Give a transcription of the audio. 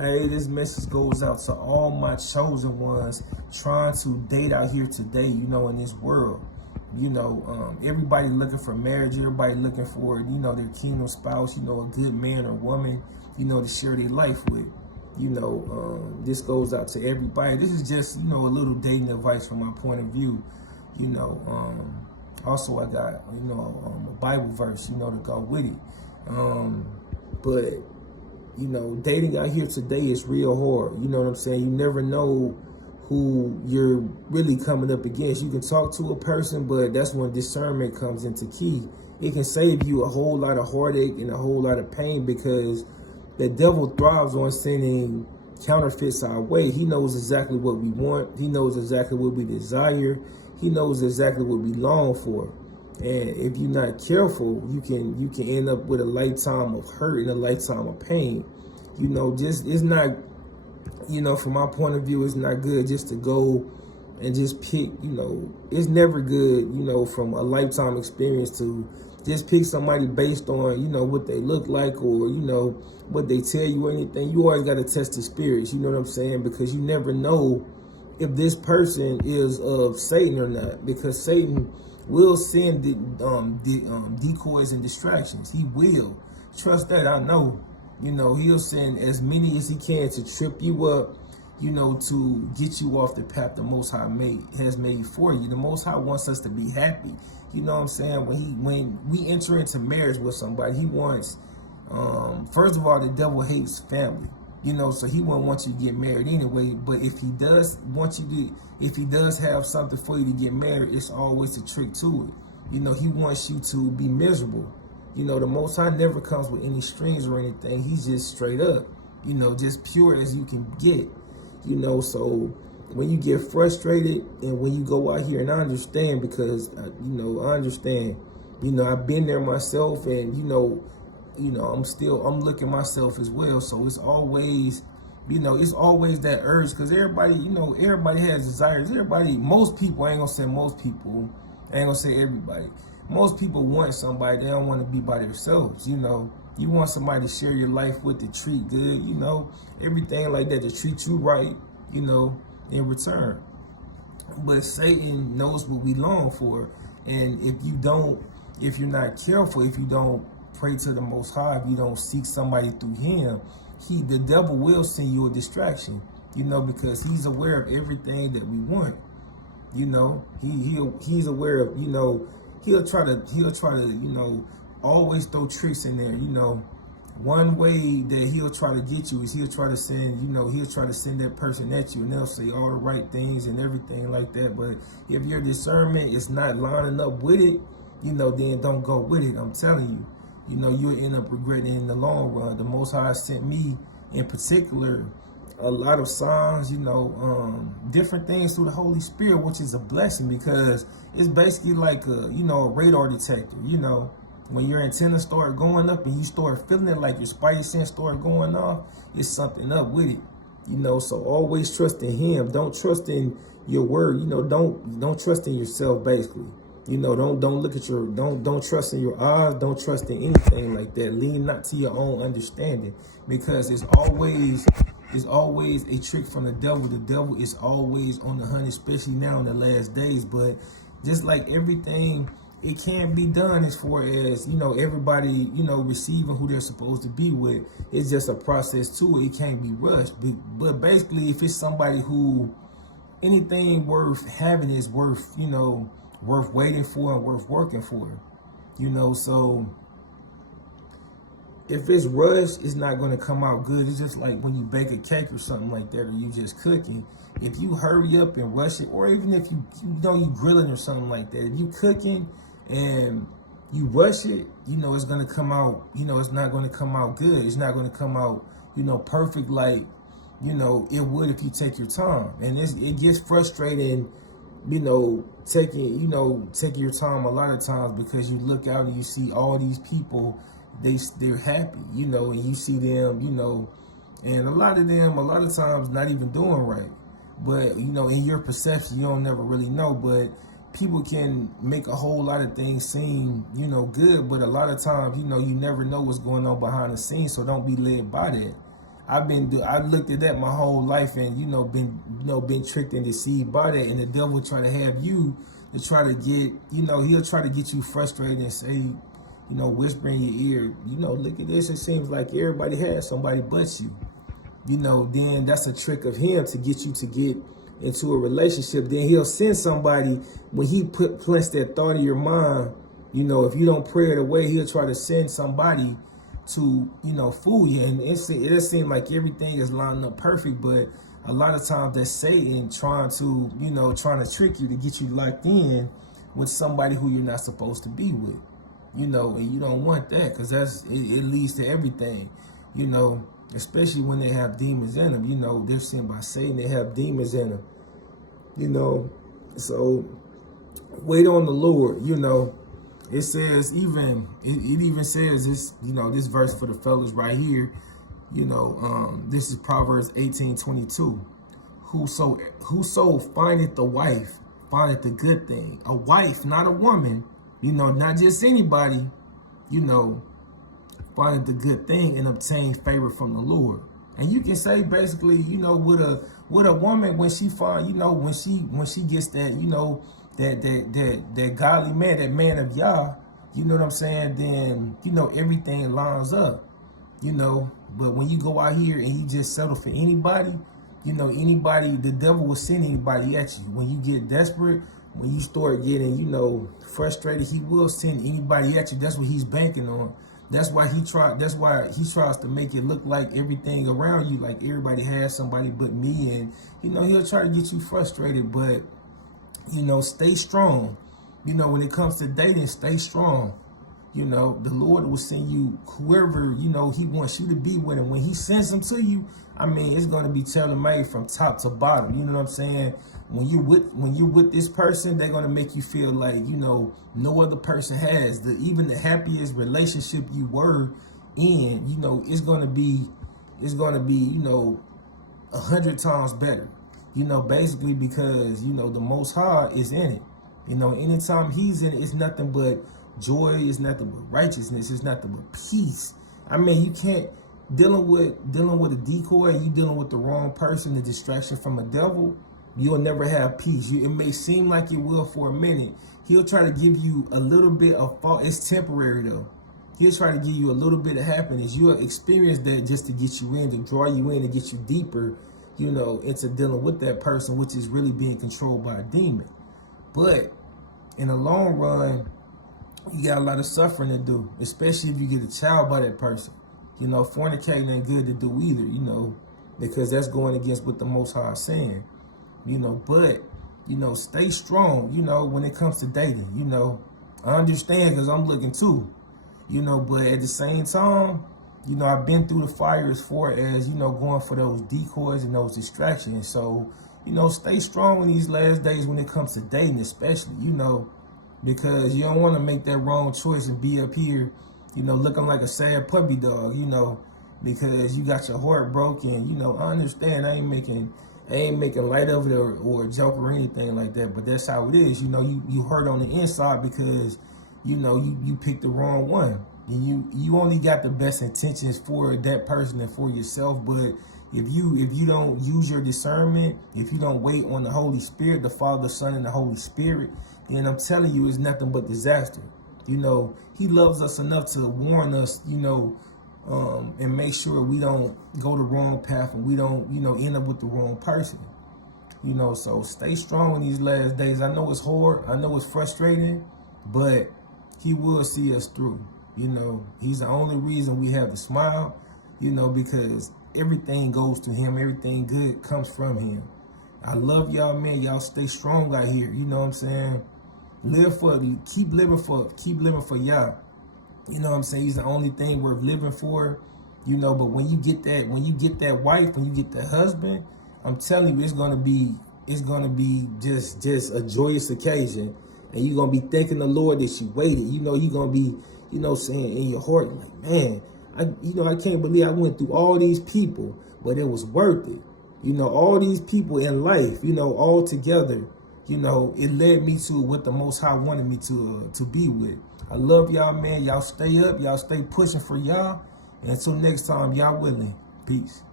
Hey, this message goes out to all my chosen ones trying to date out here today, in this world. Everybody looking for marriage, everybody looking for, their kingdom spouse, a good man or woman, to share their life with. This goes out to everybody. This is just, a little dating advice from my point of view. Also I got, a Bible verse, to go with it. But dating out here today is real hard. You know what I'm saying? You never know who you're really coming up against. You can talk to a person, but that's when discernment comes into key. It can save you a whole lot of heartache and a whole lot of pain because the devil thrives on sending counterfeits our way. He knows exactly what we want. He knows exactly what we desire. He knows exactly what we long for. And if you're not careful, you can end up with a lifetime of hurt and a lifetime of pain. It's not, from my point of view, it's not good just to go and just pick, it's never good, from a lifetime experience to just pick somebody based on, what they look like or, what they tell you or anything. You always got to test the spirits, you know what I'm saying? Because you never know if this person is of Satan or not, because Satan will send decoys and distractions. He will. Trust that, I know. He'll send as many as he can to trip you up, to get you off the path the Most High has made for you. The Most High wants us to be happy. You know what I'm saying? When we enter into marriage with somebody, he wants, first of all, the devil hates family. So he won't want you to get married anyway. But if he does if he does have something for you to get married, it's always a trick to it. He wants you to be miserable. The Most High never comes with any strings or anything. He's just straight up, just pure as you can get. So when you get frustrated and when you go out here, and I understand because, I understand, I've been there myself and, I'm looking myself as well. So it's always, it's always that urge because everybody, everybody has desires. Most people, I ain't gonna say most people, I ain't gonna say everybody. Most people want somebody, they don't want to be by themselves, You want somebody to share your life with, to treat good, everything like that, to treat you right, in return. But Satan knows what we long for. And if you're not careful, if you don't pray to the Most High, if you don't seek somebody through him, the devil will send you a distraction, because he's aware of everything that we want. He's aware of, he'll try to, always throw tricks in there. One way that he'll try to get you is he'll try to send that person at you and they'll say all the right things and everything like that. But if your discernment is not lining up with it, then don't go with it. I'm telling you. You'll end up regretting it in the long run. The Most High sent me, in particular, a lot of signs, different things through the Holy Spirit, which is a blessing because it's basically like a radar detector. When your antenna start going up and you start feeling it, like your spidey sense start going off, it's something up with it. So always trust in him. Don't trust in your word. Don't trust in yourself, basically. Don't look at don't trust in your eyes. Don't trust in anything like that. Lean not to your own understanding because it's always a trick from the devil. The devil is always on the hunt, especially now in the last days. But just like everything, it can't be done as far as, everybody, receiving who they're supposed to be with. It's just a process too. It can't be rushed. But basically, if it's somebody who anything worth having is worth, worth waiting for and worth working for, so if it's rushed, it's not going to come out good. It's just like when you bake a cake or something like that, or you just cooking. If you hurry up and rush it, or even if you grilling or something like that, if you cooking and you rush it, it's going to come out, it's not going to come out good. It's not going to come out, perfect like, it would if you take your time. And it gets frustrating, taking your time a lot of times because you look out and you see all these people, they're happy, and you see them, and a lot of times not even doing right. But, in your perception, you don't never really know. But people can make a whole lot of things seem, good. But a lot of times, you never know what's going on behind the scenes. So don't be led by that. I looked at that my whole life, and been tricked and deceived by that. And the devil try to have you to try to get, he'll try to get you frustrated and say, whisper in your ear, look at this. It seems like everybody has somebody but you. Then that's a trick of him to get you to get into a relationship. Then he'll send somebody when he plants that thought in your mind. If you don't pray it away, he'll try to send somebody to, fool you. And it seems like everything is lining up perfect, but a lot of times that's Satan trying to trick you to get you locked in with somebody who you're not supposed to be with, and you don't want that, because it leads to everything, especially when they have demons in them. They're sent by Satan, they have demons in them, so wait on the Lord. It says, it even says this, this verse for the fellas right here, this is Proverbs 18:22. Whoso findeth a wife, findeth a good thing. A wife, not a woman, not just anybody, findeth a good thing and obtain favor from the Lord. And you can say basically, with a woman, when she find, when she gets that, that godly man, that man of Yah, you know what I'm saying, then, everything lines up, But when you go out here and you just settle for anybody, anybody, the devil will send anybody at you. When you get desperate, when you start getting, frustrated, he will send anybody at you. That's what he's banking on. That's why he tries to make it look like everything around you, like everybody has somebody but me. And, he'll try to get you frustrated, but, stay strong. When it comes to dating, stay strong. The Lord will send you whoever, he wants you to be with. And when he sends them to you, it's going to be tailor-made from top to bottom. You know what I'm saying? When you're with this person, they're going to make you feel like, no other person has. Even the happiest relationship you were in, it's going to be 100 times better. Basically because, the Most High is in it. Anytime he's in it, it's nothing but joy, it's nothing but righteousness, it's nothing but peace. You can't, dealing with a decoy, you dealing with the wrong person, the distraction from a devil, you'll never have peace. It may seem like it will for a minute. He'll try to give you a little bit of fault. It's temporary though. He'll try to give you a little bit of happiness. You'll experience that just to get you in, to draw you in, to get you deeper, into dealing with that person, which is really being controlled by a demon. But in the long run, you got a lot of suffering to do, especially if you get a child by that person. Fornicating ain't good to do either, because that's going against what the Most High is saying. But, stay strong, when it comes to dating, I understand because I'm looking too, but at the same time, I've been through the fire as far as, going for those decoys and those distractions. So, stay strong in these last days when it comes to dating, especially, because you don't want to make that wrong choice and be up here, looking like a sad puppy dog, because you got your heart broken. I understand. I ain't making light of it or a joke or anything like that, but that's how it is. You hurt on the inside because, you picked the wrong one. And you only got the best intentions for that person and for yourself. But if you don't use your discernment, if you don't wait on the Holy Spirit, the Father, Son, and the Holy Spirit, then I'm telling you, it's nothing but disaster. He loves us enough to warn us, and make sure we don't go the wrong path and we don't, end up with the wrong person. So stay strong in these last days. I know it's hard. I know it's frustrating, but he will see us through. He's the only reason we have to smile, because everything goes to him. Everything good comes from him. I love y'all, man. Y'all stay strong out here. You know what I'm saying? Keep living for y'all. You know what I'm saying? He's the only thing worth living for. But when you get that wife, when you get that husband, I'm telling you, it's gonna be just a joyous occasion. And you're gonna be thanking the Lord that you waited. You're gonna be, saying in your heart, like, man, I can't believe I went through all these people, but it was worth it. All these people in life, all together, it led me to what the Most High wanted me to be with. I love y'all, man. Y'all stay up. Y'all stay pushing for y'all. And until next time, y'all willing. Peace.